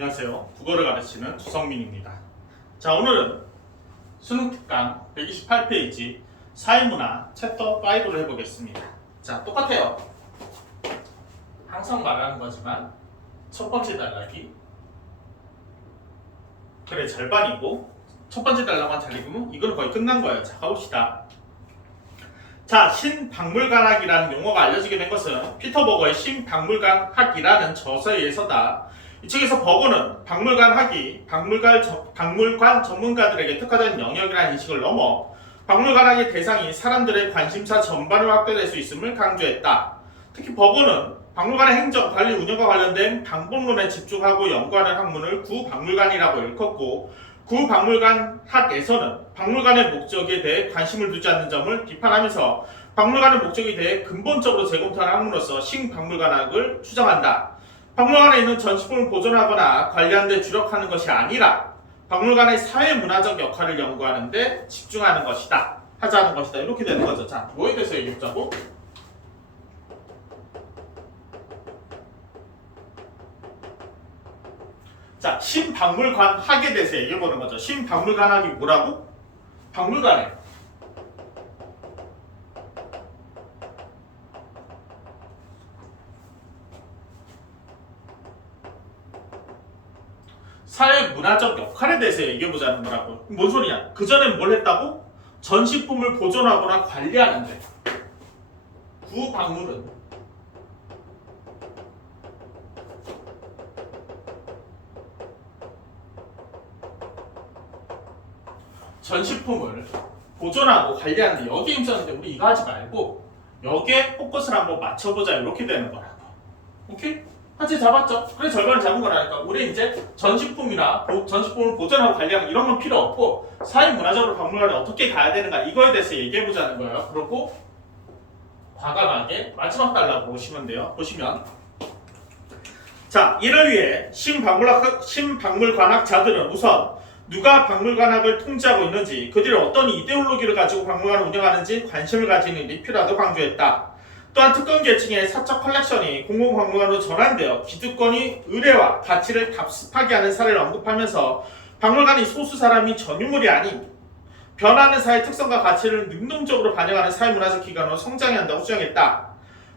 안녕하세요. 국어를 가르치는 주성민입니다. 자, 오늘은 수능 특강 128페이지 사회문화 챕터 5를 해보겠습니다. 자, 똑같아요. 항상 말하는 거지만 첫 번째 단락이 그래 절반이고 첫 번째 단락만 잘 읽으면 이건 거의 끝난 거예요. 자, 가봅시다. 자, 신박물관학이라는 용어가 알려지게 된 것은 피터 버거의 신박물관학이라는 저서에 의해서다. 이 책에서 버거는 박물관학이 박물관 전문가들에게 특화된 영역이라는 인식을 넘어 박물관학의 대상이 사람들의 관심사 전반을 확대될 수 있음을 강조했다. 특히 버거는 박물관의 행정, 관리, 운영과 관련된 방법론에 집중하고 연구하는 학문을 구박물관이라고 일컫고 구박물관학에서는 박물관의 목적에 대해 관심을 두지 않는 점을 비판하면서 박물관의 목적에 대해 근본적으로 재검토하는 학문으로서 신박물관학을 추정한다. 박물관에 있는 전시품을 보존하거나 관리하는 데 주력하는 것이 아니라 박물관의 사회문화적 역할을 연구하는 데 집중하는 것이다. 하자는 것이다. 이렇게 되는 거죠. 자, 뭐에 대해서 얘기해보자고? 자, 신박물관학에 대해서 얘기해보는 거죠. 신박물관학이 뭐라고? 박물관에 사회문화적 역할에 대해서 얘기해보자는 거라고. 뭔 소리냐? 그 전엔 뭘 했다고? 전시품을 보존하거나 관리하는데 구박물은 전시품을 보존하고 관리하는데 여기에 있었는데 우리 이거 하지 말고 여기에 포커스를 한번 맞춰보자 이렇게 되는 거라고. 오케이? 하체 잡았죠? 그래 절반을 잡은 거라니까. 우리 이제 전시품이나 전시품을 보존하고 관리하는 이런 건 필요 없고 사회문화적으로 박물관에 어떻게 가야 되는가 이거에 대해서 얘기해보자는 거예요. 그리고 과감하게 마지막 달라고 보시면 돼요. 보시면 자, 이를 위해 신박물관학자들은 우선 누가 박물관학을 통제하고 있는지 그들이 어떤 이데올로기를 가지고 박물관을 운영하는지 관심을 가지는 일이 필요하다고 강조했다. 또한 특권 계층의 사적 컬렉션이 공공박물관으로 전환되어 기득권이 의뢰와 가치를 답습하게 하는 사례를 언급하면서 박물관이 소수 사람이 전유물이 아닌 변하는 사회 특성과 가치를 능동적으로 반영하는 사회문화적 기관으로 성장해야 한다고 주장했다.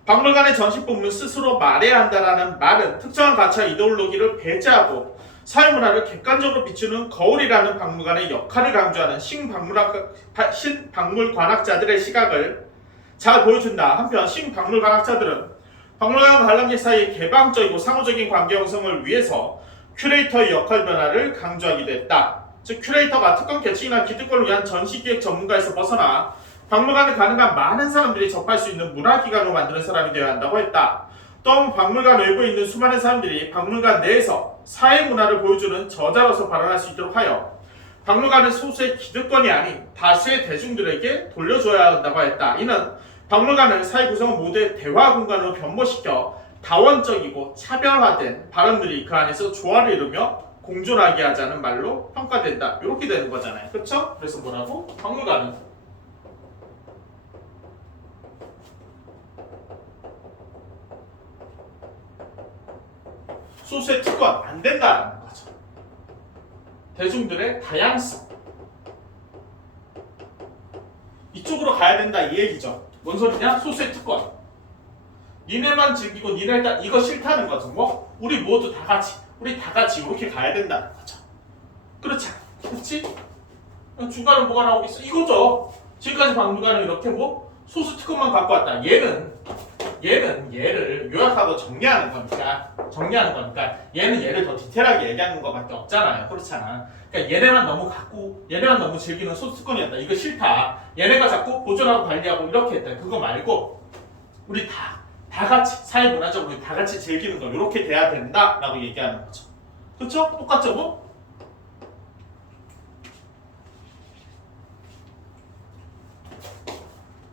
박물관의 전시품은 스스로 말해야 한다라는 말은 특정한 가치와 이데올로기를 배제하고 사회문화를 객관적으로 비추는 거울이라는 박물관의 역할을 강조하는 신박물관학자들의 시각을 잘 보여준다. 한편 신박물관학자들은 박물관 관람객 사이의 개방적이고 상호적인 관계 형성을 위해서 큐레이터의 역할 변화를 강조하기도 했다. 즉 큐레이터가 특권 계층이나 기득권을 위한 전시기획 전문가에서 벗어나 박물관을 가능한 많은 사람들이 접할 수 있는 문화기관으로 만드는 사람이 되어야 한다고 했다. 또한 박물관 외부에 있는 수많은 사람들이 박물관 내에서 사회문화를 보여주는 저자로서 발언할 수 있도록 하여 박물관은 소수의 기득권이 아닌 다수의 대중들에게 돌려줘야 한다고 했다. 이는 박물관을 사회 구성 모두의 대화 공간으로 변모시켜 다원적이고 차별화된 발언들이 그 안에서 조화를 이루며 공존하게 하자는 말로 평가된다. 이렇게 되는 거잖아요. 그렇죠? 그래서 뭐라고? 박물관은 소수의 특권 안 된다는 거죠. 대중들의 다양성 이쪽으로 가야 된다 이 얘기죠. 뭔 소리냐? 소수의 특권. 니네만 즐기고 니네 일단 이거 싫다는 거죠. 뭐 우리 모두 다 같이 이렇게 가야 된다는 거죠. 그렇지 않아? 그렇지? 중간에 뭐가 나오겠어? 이거죠. 지금까지 박물관은 이렇게 뭐 소수 특권만 갖고 왔다. 얘는 얘를 요약하고 정리하는 거니까 얘는 얘를 더 디테일하게 얘기하는 것밖에 없잖아요. 그렇잖아. 그러니까 얘네만 너무 즐기는 소수특권이었다. 이거 싫다. 얘네가 자꾸 보존하고 관리하고 이렇게 했다. 그거 말고 우리 다 같이 사회문화적으로 다 같이 즐기는 거 이렇게 돼야 된다라고 얘기하는 거죠. 그렇죠? 똑같죠 뭐?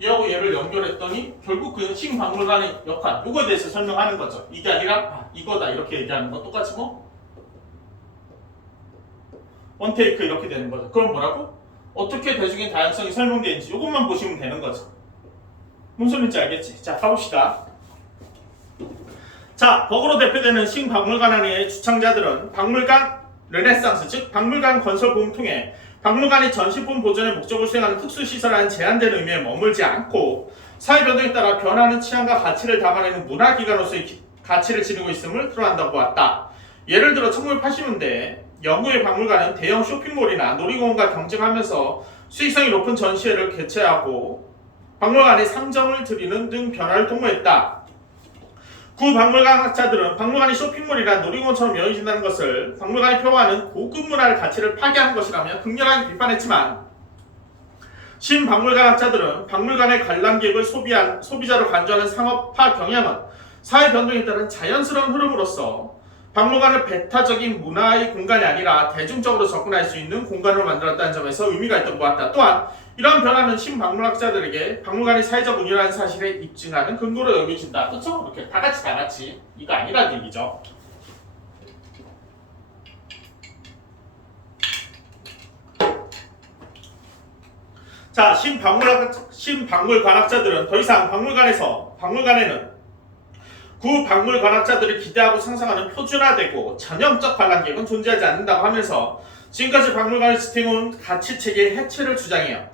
얘하고 얘를 연결했더니 결국 그 신박물관의 역할 요거에 대해서 설명하는 거죠. 이게 아니라 이거다 이렇게 얘기하는 거 똑같이 뭐 원테이크 이렇게 되는 거죠. 그럼 뭐라고? 어떻게 대중의 다양성이 설명되는지 요것만 보시면 되는 거죠. 무슨 소리인지 알겠지? 자, 가봅시다. 자, 벅으로 대표되는 신박물관의 주창자들은 박물관 르네상스, 즉 박물관 건설 보험을 통해 박물관이 전시품 보존의 목적을 수행하는 특수시설이라는 제한된 의미에 머물지 않고 사회 변동에 따라 변하는 취향과 가치를 담아내는 문화기관으로서의 가치를 지니고 있음을 드러난다고 보았다. 예를 들어 1980년대 영국의 박물관은 대형 쇼핑몰이나 놀이공원과 경쟁하면서 수익성이 높은 전시회를 개최하고 박물관에 상점을 들이는 등 변화를 도모했다. 구 박물관학자들은 박물관이 쇼핑몰이나 놀이공원처럼 여겨진다는 것을 박물관이 표방하는 고급 문화의 가치를 파괴하는 것이라며 극렬하게 비판했지만 신박물관학자들은 박물관의 관람객을 소비자로 간주하는 상업화 경향은 사회 변동에 따른 자연스러운 흐름으로서 박물관을 배타적인 문화의 공간이 아니라 대중적으로 접근할 수 있는 공간으로 만들었다는 점에서 의미가 있다고 보았다. 또한 이러한 변화는 신박물학자들에게 박물관이 사회적 운이라는 사실에 입증하는 근거로 여겨진다. 그렇죠? 이렇게 다 같이 이거 아니라는 얘기죠. 자, 신박물관학자들은 더 이상 박물관에는 구 박물관학자들이 기대하고 상상하는 표준화되고 전형적 관람객은 존재하지 않는다고 하면서 지금까지 박물관을 지탱해온 가치체계의 해체를 주장해요.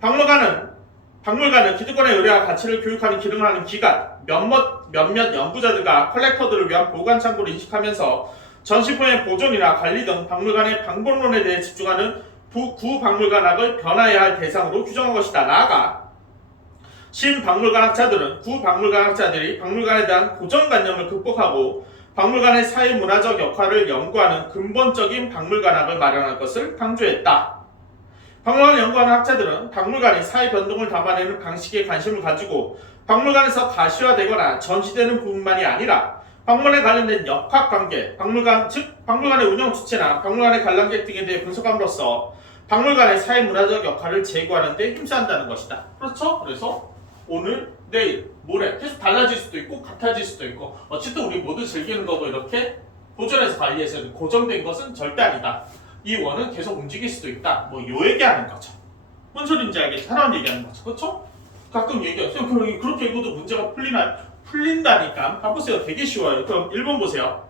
박물관은 기득권의 의뢰와 가치를 교육하는 기능을 하는 기관, 몇몇 연구자들과 컬렉터들을 위한 보관 창고를 인식하면서 전시품의 보존이나 관리 등 박물관의 방법론에 대해 집중하는 구 박물관학을 변화해야 할 대상으로 규정한 것이다. 나아가 신박물관학자들은 구 박물관학자들이 박물관에 대한 고정관념을 극복하고 박물관의 사회문화적 역할을 연구하는 근본적인 박물관학을 마련할 것을 강조했다. 박물관을 연구하는 학자들은 박물관이 사회 변동을 담아내는 방식에 관심을 가지고 박물관에서 가시화되거나 전시되는 부분만이 아니라 박물관에 관련된 역학관계, 박물관의 운영 주체나 박물관의 관람객 등에 대해 분석함으로써 박물관의 사회문화적 역할을 제고하는 데 힘써한다는 것이다. 그렇죠? 그래서 오늘, 내일, 모레 계속 달라질 수도 있고 같아질 수도 있고 어쨌든 우리 모두 즐기는 거고 이렇게 보존해서 관리해서 고정된 것은 절대 아니다. 이 원은 계속 움직일 수도 있다. 뭐 요 얘기하는 거죠. 뭔 소리인지 알겠지? 하나만 얘기하는 거죠. 그렇죠? 가끔 얘기해요. 그렇게 읽어도 문제가 풀린다니까. 봐보세요. 되게 쉬워요. 그럼 1번 보세요.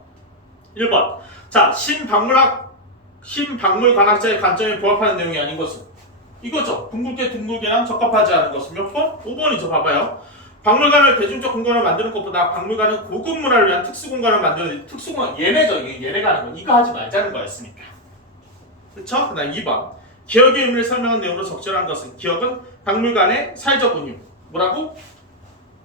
1번. 자, 신박물관학자의 관점에 부합하는 내용이 아닌 것은 이거죠. 둥글게랑 적합하지 않은 것은 몇 번? 5번이죠. 봐봐요. 박물관을 대중적 공간을 만드는 것보다 박물관은 고급 문화를 위한 특수 공간을 만드는 특수공간 얘네죠. 얘네가 하는 거. 이거 하지 말자는 거였으니까. 그렇죠? 그다음 2번. 기억의 의미를 설명한 내용으로 적절한 것은 기억은 박물관의 사회적 운용. 뭐라고?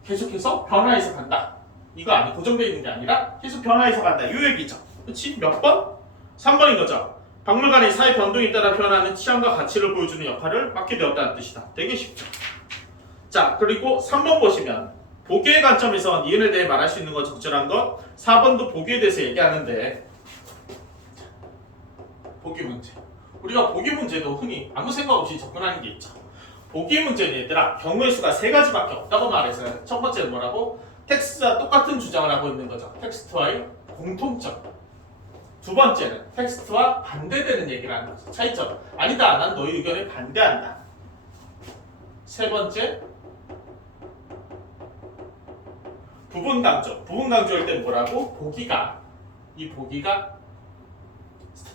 계속해서 변화해서 간다. 이거 아니 고정되어 있는 게 아니라 계속 변화해서 간다. 이 얘기죠. 그렇지? 몇 번? 3번인 거죠. 박물관이 사회 변동에 따라 변하는 취향과 가치를 보여주는 역할을 맡게 되었다는 뜻이다. 되게 쉽죠. 자, 그리고 3번 보시면 보기의 관점에서 니은에 대해 말할 수 있는 건 적절한 것. 4번도 보기에 대해서 얘기하는데 보기 문제. 우리가 보기 문제도 흔히 아무 생각 없이 접근하는 게 있죠. 보기 문제는 얘들아 경우의 수가 3가지밖에 없다고 말해서 첫 번째는 뭐라고? 텍스트와 똑같은 주장을 하고 있는 거죠. 텍스트와의 공통점. 두 번째는 텍스트와 반대되는 얘기를 하는 거죠. 차이점. 아니다. 난 너희 의견에 반대한다. 세 번째 부분 강조. 부분 강조할 때 뭐라고? 이 보기가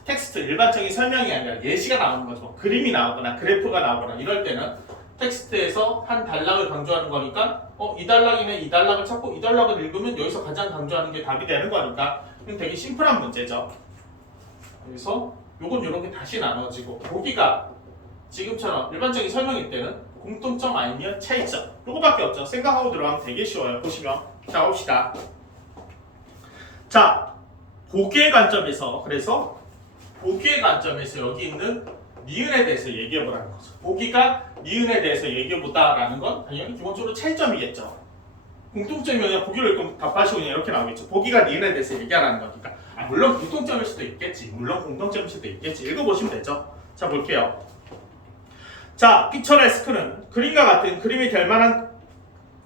텍스트 일반적인 설명이 아니라 예시가 나오는 거죠. 그림이 나오거나 그래프가 나오거나 이럴 때는 텍스트에서 한 단락을 강조하는 거니까 이 단락이면 이 단락을 찾고 이 단락을 읽으면 여기서 가장 강조하는 게 답이 되는 거니까 이건 되게 심플한 문제죠. 그래서 요건 이렇게 다시 나눠지고 보기가 지금처럼 일반적인 설명일 때는 공통점 아니면 차이점 요거밖에 없죠. 생각하고 들어가면 되게 쉬워요. 보시면 자 봅시다. 자 보기의 관점에서 그래서 보기의 관점에서 여기 있는 니은에 대해서 얘기해보라는 거죠. 보기가 니은에 대해서 얘기해보다라는 건 당연히 기본적으로 차이점이겠죠. 공통점이 그냥 보기를 읽으면 답하시고 그냥 이렇게 나오겠죠. 보기가 니은에 대해서 얘기하라는 거니까. 물론 공통점일 수도 있겠지. 물론 공통점일 수도 있겠지. 읽어보시면 되죠. 자 볼게요. 자 피처레스크는 그림과 같은 그림이 될 만한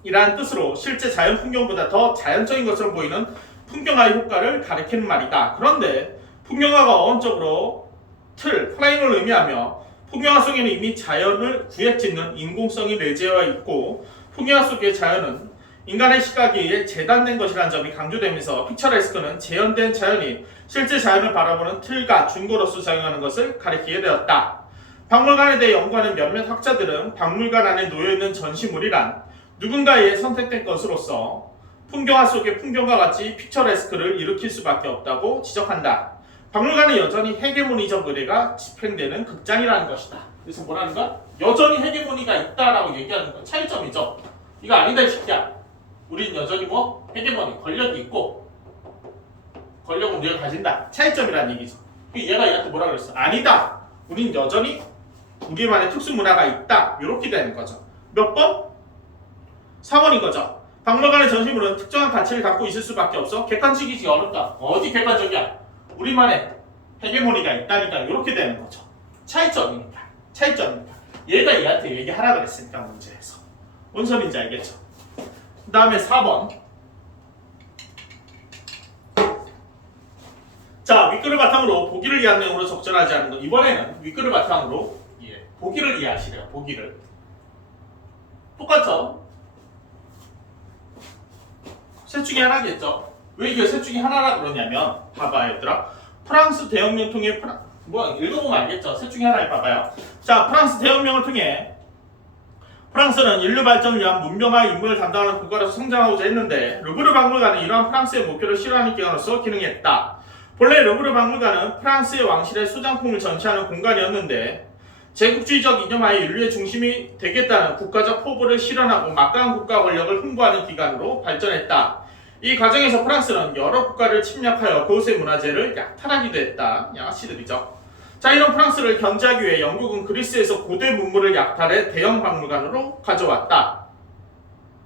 이라는 뜻으로 실제 자연 풍경보다 더 자연적인 것으로 보이는 풍경화의 효과를 가리키는 말이다. 그런데 풍경화가 어원적으로 프레임을 의미하며 풍경화 속에는 이미 자연을 구획짓는 인공성이 내재해 있고 풍경화 속의 자연은 인간의 시각에 의해 재단된 것이라는 점이 강조되면서 픽처레스크는 재현된 자연이 실제 자연을 바라보는 틀과 중고로서 작용하는 것을 가리키게 되었다. 박물관에 대해 연구하는 몇몇 학자들은 박물관 안에 놓여있는 전시물이란 누군가에 선택된 것으로서 풍경화 속의 풍경과 같이 픽처레스크를 일으킬 수밖에 없다고 지적한다. 박물관은 여전히 헤게모니적 의례가 집행되는 극장이라는 것이다. 그래서 뭐라는 거야? 여전히 헤게모니가 있다라고 얘기하는 건 차이점이죠. 이거 아니다 이 새끼야. 우린 여전히 뭐 헤게모니 권력이 있고 권력은 우리가 가진다. 차이점이라는 얘기죠. 얘가 얘한테 뭐라 그랬어? 아니다. 우린 여전히 우리만의 특수 문화가 있다. 이렇게 되는 거죠. 몇 번? 4번인 거죠. 박물관의 전시물은 특정한 가치를 갖고 있을 수밖에 없어 객관적이지 어렵다. 어디 객관적이야? 우리만의 헤게모니가 있다니까 이렇게 되는 거죠. 차이점이니까. 얘가 얘한테 얘기하라 그랬으니까 문제에서. 뭔 소린지 알겠죠? 그 다음에 4번. 자, 윗글을 바탕으로 보기를 이해한 내용으로 적절하지 않은 것. 이번에는 윗글을 바탕으로 보기를 이해하시래요. 보기를. 똑같죠? 셋 중에 하나겠죠? 왜 이게 셋 중에 하나라 그러냐면 봐봐요 얘들아. 프랑스 대혁명 통해 읽어보면 알겠죠? 셋 중에 하나를 봐봐요. 자, 프랑스 대혁명을 통해 프랑스는 인류 발전을 위한 문명화의 임무를 담당하는 국가로서 성장하고자 했는데 루브르 박물관은 이러한 프랑스의 목표를 실현하는 기관으로서 기능했다. 본래 루브르 박물관은 프랑스의 왕실의 소장품을 전시하는 공간이었는데 제국주의적 이념하에 인류의 중심이 되겠다는 국가적 포부를 실현하고 막강한 국가 권력을 홍보하는 기관으로 발전했다. 이 과정에서 프랑스는 여러 국가를 침략하여 그곳의 문화재를 약탈하기도 했다. 양아치들이죠. 자, 이런 프랑스를 견제하기 위해 영국은 그리스에서 고대 문물을 약탈해 대형 박물관으로 가져왔다.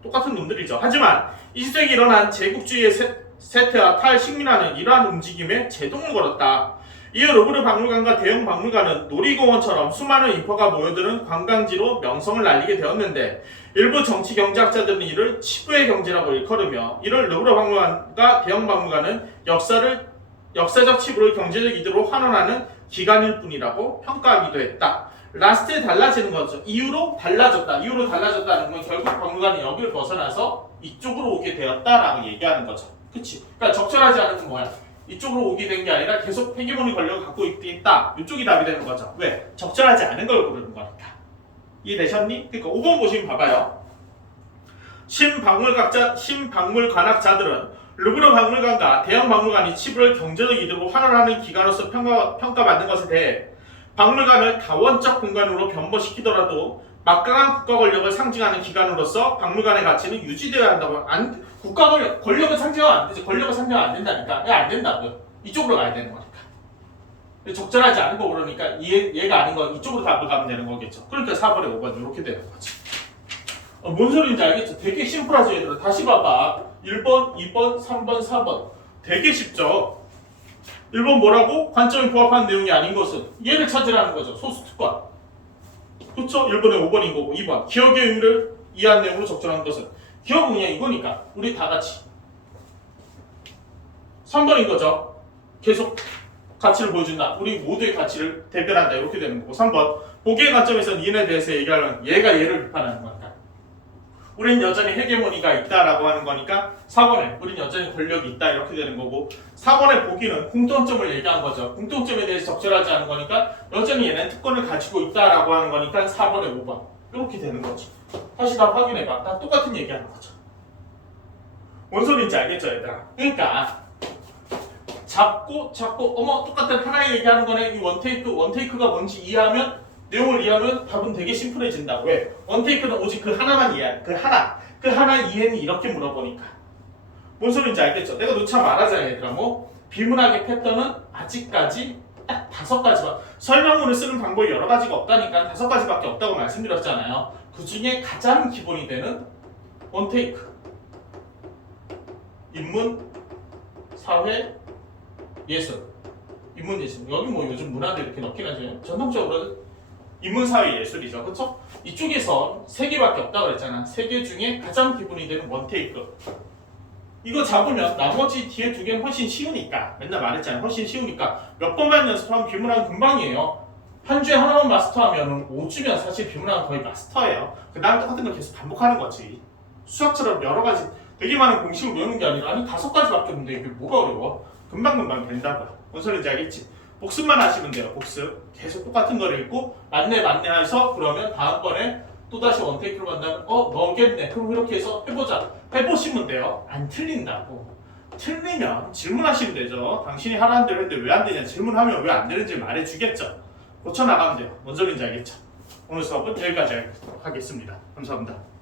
똑같은 놈들이죠. 하지만 20세기 일어난 제국주의의 세태와 탈식민화는 이러한 움직임에 제동을 걸었다. 이어 루브르 박물관과 대형 박물관은 놀이공원처럼 수많은 인파가 모여드는 관광지로 명성을 날리게 되었는데 일부 정치 경제학자들은 이를 치부의 경제라고 일컬으며 이를 루브르 박물관과 대형 박물관은 역사적 치부를 경제적 이득으로 환원하는 기관일 뿐이라고 평가하기도 했다. 라스트에 달라지는 거죠. 이유로 달라졌다는 건 결국 박물관이 여기를 벗어나서 이쪽으로 오게 되었다라고 얘기하는 거죠. 그치? 그러니까 적절하지 않은 건 뭐야? 이쪽으로 오게 된 게 아니라 계속 헤게모니 권력을 갖고 있다. 이쪽이 답이 되는 거죠. 왜? 적절하지 않은 걸 고르는 거니까. 이해되셨니? 그러니까 5번 보시면 봐봐요. 신박물관학자들은 루브르 박물관과 대형 박물관이 치부를 경제적 이득으로 환원하는 기관으로서 평가받는 것에 대해 박물관을 다원적 공간으로 변모시키더라도 막강한 국가 권력을 상징하는 기관으로서 박물관의 가치는 유지되어야 한다고. 국가 권력을 상징하면 안 되지. 권력을 상징하면 안 된다니까. 왜 안 된다고요? 이쪽으로 가야 되는 거니까. 적절하지 않은 거 그러니까 얘가 아닌 거 이쪽으로 답을 가면 되는 거겠죠. 그러니까 4번에 5번 이렇게 되는 거지. 뭔 소리인지 알겠죠? 되게 심플하죠 얘들아. 다시 봐봐. 1번, 2번, 3번, 4번. 되게 쉽죠? 1번 뭐라고? 관점에 부합하는 내용이 아닌 것은 얘를 찾으라는 거죠. 소수 특권. 그렇죠? 1번에 5번인 거고 2번. 기억의 의미를 이해한 내용으로 적절한 것은 기억은 그냥 이거니까 우리 다 같이 3번인 거죠. 계속 가치를 보여준다. 우리 모두의 가치를 대변한다. 이렇게 되는 거고 3번. 보기의 관점에서는 이인에 대해서 얘기하려면 얘가 얘를 비판하는 거니까 우린 여전히 헤게모니가 있다라고 하는 거니까 4번에 우린 여전히 권력이 있다 이렇게 되는 거고 4번의 보기는 공통점을 얘기한 거죠. 공통점에 대해서 적절하지 않은 거니까 여전히 얘는 특권을 가지고 있다라고 하는 거니까 4번에 5번 이렇게 되는 거지. 다시 다 확인해봐. 다 똑같은 얘기하는 거죠. 뭔 소리인지 알겠죠 얘들아? 그러니까 잡고 어머 똑같은 하나의 얘기하는 거네. 이 원테이크가 뭔지 이해하면 내용을 이해하면 답은 되게 심플해진다고. 왜? 원테이크는 오직 그 하나만 이해하는 그 하나 이해는 이렇게 물어보니까 뭔 소리인지 알겠죠? 내가 누차 말하잖아 얘들아. 뭐 비문학의 패턴은 아직까지 딱 5가지만 설명문을 쓰는 방법이 여러 가지가 없다니까 5가지밖에 없다고 말씀드렸잖아요. 그 중에 가장 기본이 되는 원테이크 인문, 사회, 예술 인문, 예술 여기 뭐 요즘 문화들 이렇게 넣긴 하죠. 전통적으로 인문, 사회, 예술이죠. 그렇죠? 이쪽에서 3개밖에 없다고 그랬잖아. 3개 중에 가장 기본이 되는 원테이크 이거 잡으면 나머지 뒤에 2개는 훨씬 쉬우니까 맨날 말했잖아요. 훨씬 쉬우니까 몇 번만 연습하면 비문학은 금방이에요. 한 주에 하나만 마스터하면 5주면 사실 비문학은 거의 마스터예요. 그 다음 똑같은 걸 계속 반복하는 거지. 수학처럼 여러 가지 되게 많은 공식을 외우는 게 아니라 아니 5가지밖에 없는데 이게 뭐가 어려워? 금방금방 된다고요. 뭔 소리인지 알겠지? 복습만 하시면 돼요. 복습. 계속 똑같은 거를 읽고 맞네 해서 그러면 다음번에 또다시 원테이크로 간다면 너겠네. 그럼 이렇게 해서 해보자. 해보시면 돼요. 안 틀린다고. 틀리면 질문하시면 되죠. 당신이 하라는 대로 했는데 왜 안 되냐. 질문하면 왜 안 되는지 말해주겠죠. 고쳐나가면 돼요. 뭔 소리인지 알겠죠? 오늘 수업은 여기까지 하겠습니다. 감사합니다.